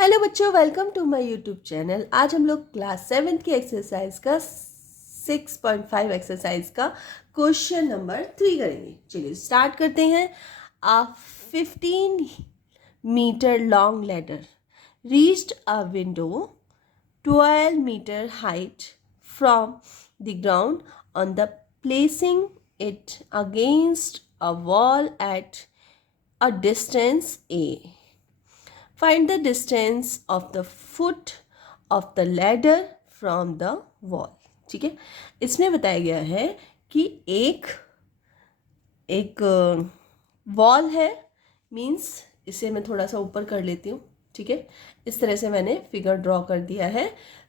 Hello बच्चों, welcome to my YouTube channel. आज हम लोग क्लास 7 की एक्सरसाइज का 6.5 एक्सरसाइज का क्वेश्चन नंबर 3 करेंगे। चलिए स्टार्ट करते हैं। अ 15 meter long ladder reached a window 12 meter height from the ground on the placing it against a wall at a distance A. Find the distance of the foot of the ladder from the wall। ठीक है, इसमें बताया गया है कि एक wall है, means इसे मैं थोड़ा सा ऊपर कर लेती हूँ। ठीक है, इस तरह से मैंने फिगर ड्रॉ कर दिया है।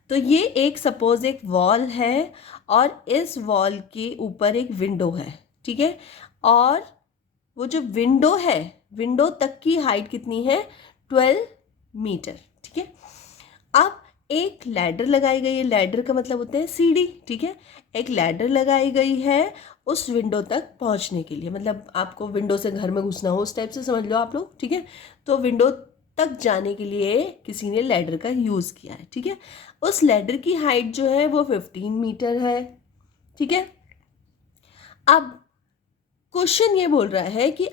तो ये एक सपोज एक वॉल है और इस वॉल के ऊपर एक विंडो है। ठीक है, और वो जो विंडो है, विंडो तक की हाइट कितनी है? 12 मीटर। ठीक है, अब एक लैडर लगाई गई है। लैडर का मतलब होता है सीढ़ी। ठीक है, एक लैडर लगाई गई है उस विंडो तक पहुंचने के लिए, मतलब आपको विंडो से घर में घुसना हो, उस टाइप से समझ लो आप लोग। ठीक है, तो विंडो तक जाने के लिए किसी ने लैडर का यूज़ किया है। ठीक है, उस लैडर की हाइट जो है वो 15 मीटर है। ठीक है, अब क्वेश्चन ये बोल रहा है कि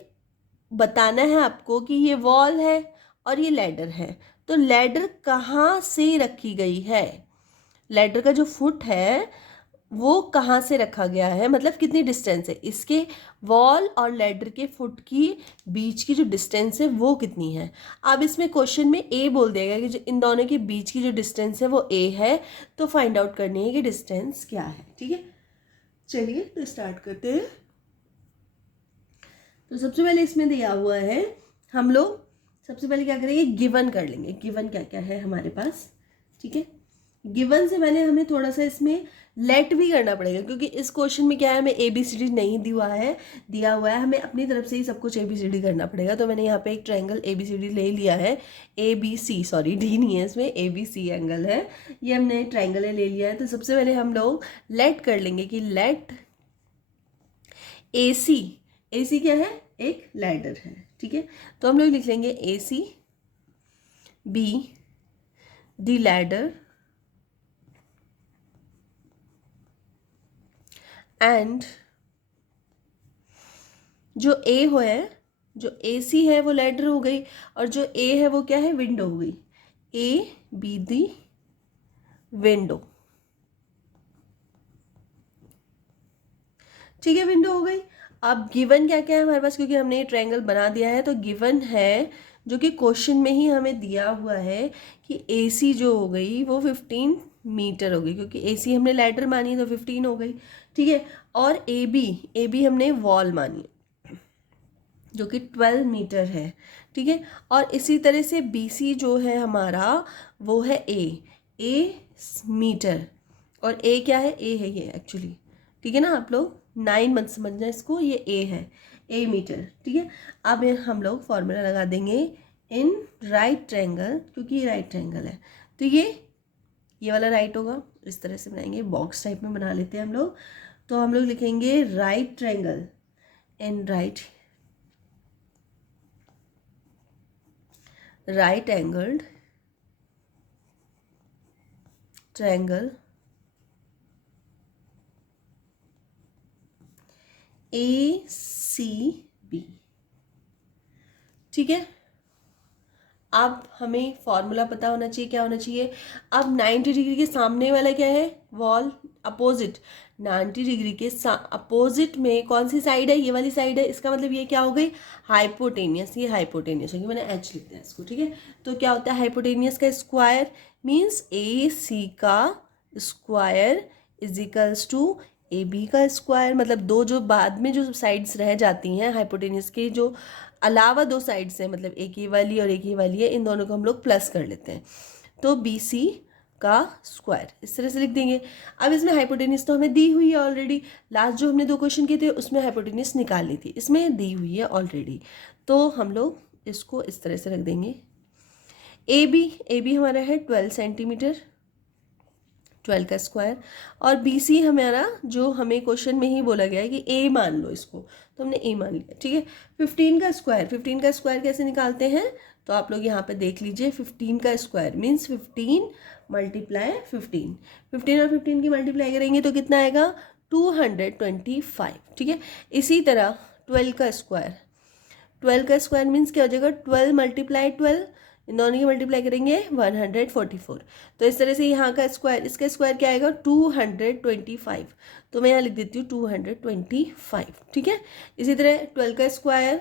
बताना है आपको कि ये वॉल है और ये लैडर है, तो लैडर कहाँ से रखी गई है? लैडर का जो फुट है वो कहाँ से रखा गया है, मतलब कितनी डिस्टेंस है इसके वॉल और लैडर के फुट की बीच की जो डिस्टेंस है वो कितनी है। अब इसमें क्वेश्चन में ए बोल देगा कि जो इन दोनों के बीच की जो डिस्टेंस है वो ए है, तो फाइंड आउट करनी है कि डिस्टेंस क्या है। ठीक है, चलिए तो स्टार्ट करते हैं। तो सबसे पहले इसमें दिया हुआ है, हम लोग सबसे पहले क्या करेंगे, गिवन कर लेंगे। गिवन क्या क्या है हमारे पास। ठीक है, गिवन से पहले हमें थोड़ा सा इसमें लेट भी करना पड़ेगा, क्योंकि इस क्वेश्चन में क्या है, हमें ABCD नहीं दिया हुआ है, हमें अपनी तरफ से ही सब कुछ ABCD करना पड़ेगा। तो मैंने यहाँ पे एक ट्रायंगल ABCD ले लिया है। ABC, सॉरी D नहीं है इसमें, ABC एंगल है, ये हमने ट्रायंगल ले लिया है। तो सबसे पहले हम लोग लेट कर लेंगे कि लेट AC क्या है, एक लैडर है। ठीक है, तो हम लोग लिख लेंगे AC B the ladder and जो A हो है, जो AC है वो लैडर हो गई, और जो A है वो क्या है, विंडो हो गई। AB the window. ठीक है, विंडो हो गई। अब गिवन क्या क्या है हमारे पास, क्योंकि हमने ये ट्रायंगल बना दिया है, तो गिवन है जो कि क्वेश्चन में ही हमें दिया हुआ है कि AC जो हो गई वो 15 मीटर हो गई, क्योंकि AC हमने लैडर मानी तो 15 हो गई। ठीक है, और AB हमने वॉल मानी जो कि 12 मीटर है। ठीक है, और इसी तरह से BC जो है हमारा वो है A मीटर, और A क्या है, A है ये एक्चुअली। ठीक है ना, आप लोग 9 मत समझना इसको, ये A है, A मीटर। ठीक है, अब हम लोग फॉर्मूला लगा देंगे इन राइट ट्रायंगल, क्योंकि ये राइट ट्रायंगल है तो ये वाला राइट होगा। इस तरह से बनाएंगे, बॉक्स टाइप में बना लेते हैं हम लोग। तो हम लोग लिखेंगे right triangle in right angled triangle ACB। ठीक है, अब हमें फॉर्मूला पता होना चाहिए, क्या होना चाहिए। अब 90 डिग्री के सामने वाला क्या है, वॉल। अपोजिट 90 डिग्री के अपोजिट में कौन सी साइड है, ये वाली साइड है। इसका मतलब ये क्या हो गई, हाइपोटेनियस। ये हाइपोटेनियस होगी, मैंने H लिख दिया इसको। ठीक है, तो क्या होता है, हाइपोटेनियस का स्क्वायर मीन्स AC का square is equals to AB का स्क्वायर। मतलब दो जो बाद में जो साइड्स रह जाती हैं हाइपोटेनियस के, जो अलावा दो साइड्स हैं, मतलब एक ये वाली और एक ये वाली है, इन दोनों को हम लोग प्लस कर लेते हैं, तो BC का स्क्वायर इस तरह से लिख देंगे। अब इसमें हाइपोटेनियस तो हमें दी हुई है ऑलरेडी, लास्ट जो हमने 2 क्वेश्चन किए थे उसमें हाइपोटेनियस निकाल ली थी, इसमें दी हुई है ऑलरेडी। तो हम लोग इसको इस तरह से रख देंगे। AB हमारा है 12 सेंटीमीटर, 12 का स्क्वायर, और BC हमारा जो हमें क्वेश्चन में ही बोला गया है कि A मान लो इसको, तो हमने A मान लिया। ठीक है, 15 का स्क्वायर कैसे निकालते हैं, तो आप लोग यहाँ पे देख लीजिए 15 का स्क्वायर मीन्स 15 मल्टीप्लाई 15, 15 और 15 की मल्टीप्लाई करेंगे तो कितना आएगा 225, ठीक है। इसी तरह 12 का स्क्वायर, 12 का स्क्वायर मीन्स क्या हो जाएगा 12 मल्टीप्लाई 12, इन दोनों की मल्टीप्लाई करेंगे 144। तो इस तरह से यहाँ का स्क्वायर, इसका स्क्वायर क्या आएगा 225, तो मैं यहाँ लिख देती हूँ 225, ठीक है। इसी तरह 12 का स्क्वायर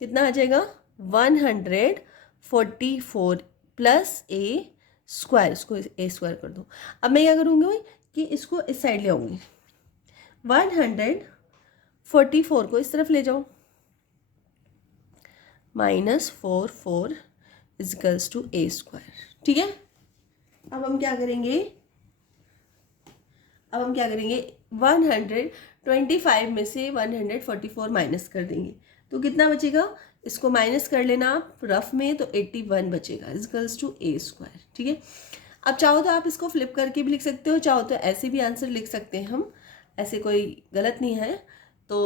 कितना आ जाएगा 144 प्लस ए स्क्वायर, इसको ए स्क्वायर कर दो। अब मैं क्या करूँगी कि इसको इस साइड ले आऊँगी, 144 को इस तरफ ले जाओ, -44 इजिकल्स टू ए स्क्वायर, ठीक है। अब हम क्या करेंगे 125 में से 144 माइनस कर देंगे तो कितना बचेगा, इसको माइनस कर लेना आप रफ में, तो 81 बचेगा इजिकल्स टू ए स्क्वायर, ठीक है। अब चाहो तो आप इसको फ्लिप करके भी लिख सकते हो, चाहो तो ऐसे भी आंसर लिख सकते हैं हम, ऐसे कोई गलत नहीं है। तो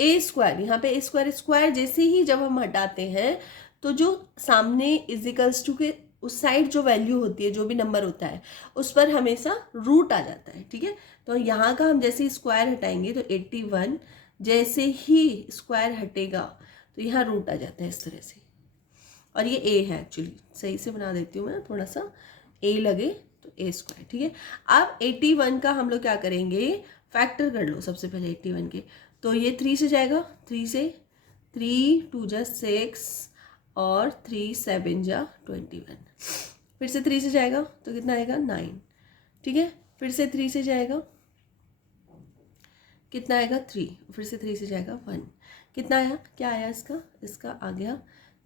ए स्क्वायर, यहाँ पे ए स्क्वायर, स्क्वायर जैसे ही जब हम हटाते हैं तो जो सामने इजिकल्स टू के उस साइड जो वैल्यू होती है, जो भी नंबर होता है उस पर हमेशा रूट आ जाता है, ठीक है। तो यहाँ का हम जैसे स्क्वायर हटाएंगे तो 81, जैसे ही स्क्वायर हटेगा तो यहाँ रूट आ जाता है इस तरह से, और ये ए है एक्चुअली, सही से बना देती हूँ मैं, थोड़ा सा ए लगे तो ए स्क्वायर, ठीक है। अब 81 का हम लोग क्या करेंगे, फैक्टर कर लो सबसे पहले 81 के, तो ये 3 से जाएगा, 3 से 3 2 जा 6 और 3 7 जा 21, फिर से 3 से जाएगा तो कितना आएगा 9, ठीक है। फिर से 3 से जाएगा कितना आएगा 3, फिर से 3 से जाएगा 1, कितना आया, क्या आया इसका आ गया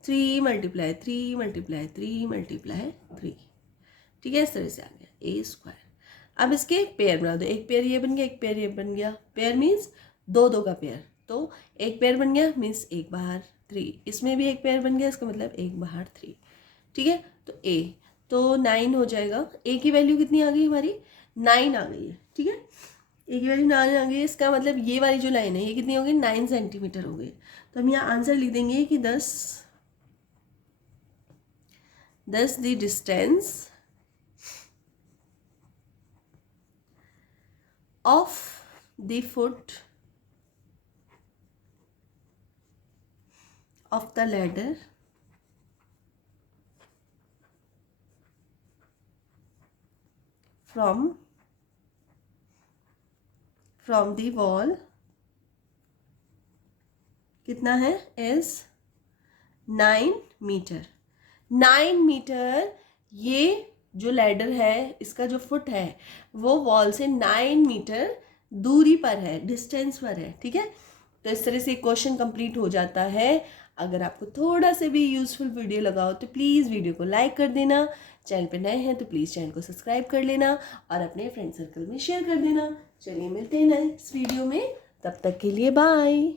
3 मल्टीप्लाई 3 मल्टीप्लाई 3 मल्टीप्लाई 3, ठीक है। इस तरह से आ गया ए स्क्वायर। अब इसके पेयर बना दो, एक पेयर ये बन गया, एक पेयर ये बन गया, पेयर मीन्स 2 का पेयर, तो एक पेयर बन गया मीन्स एक बाहर 3, इसमें भी एक पेयर बन गया, इसका मतलब एक बाहर 3, ठीक है। तो ए तो 9 हो जाएगा, ए की वैल्यू कितनी आ गई हमारी 9 आ गई है, ठीक है। ए की वैल्यू 9 आ गई है, इसका मतलब ये वाली जो लाइन है ये कितनी हो गई 9 सेंटीमीटर हो गई। तो हम यहाँ आंसर लिख देंगे कि 10 the distance of the foot of the ladder from the wall कितना है is 9 मीटर। 9 मीटर ये जो लैडर है, इसका जो फुट है वो वॉल से 9 मीटर दूरी पर है, डिस्टेंस पर है, ठीक है। तो इस तरह से क्वेश्चन कंप्लीट हो जाता है। अगर आपको थोड़ा सा भी यूजफुल वीडियो लगा हो तो प्लीज़ वीडियो को लाइक कर देना, चैनल पे नए हैं तो प्लीज़ चैनल को सब्सक्राइब कर लेना और अपने फ्रेंड सर्कल में शेयर कर देना। चलिए मिलते हैं नेक्स्ट वीडियो में, तब तक के लिए बाय।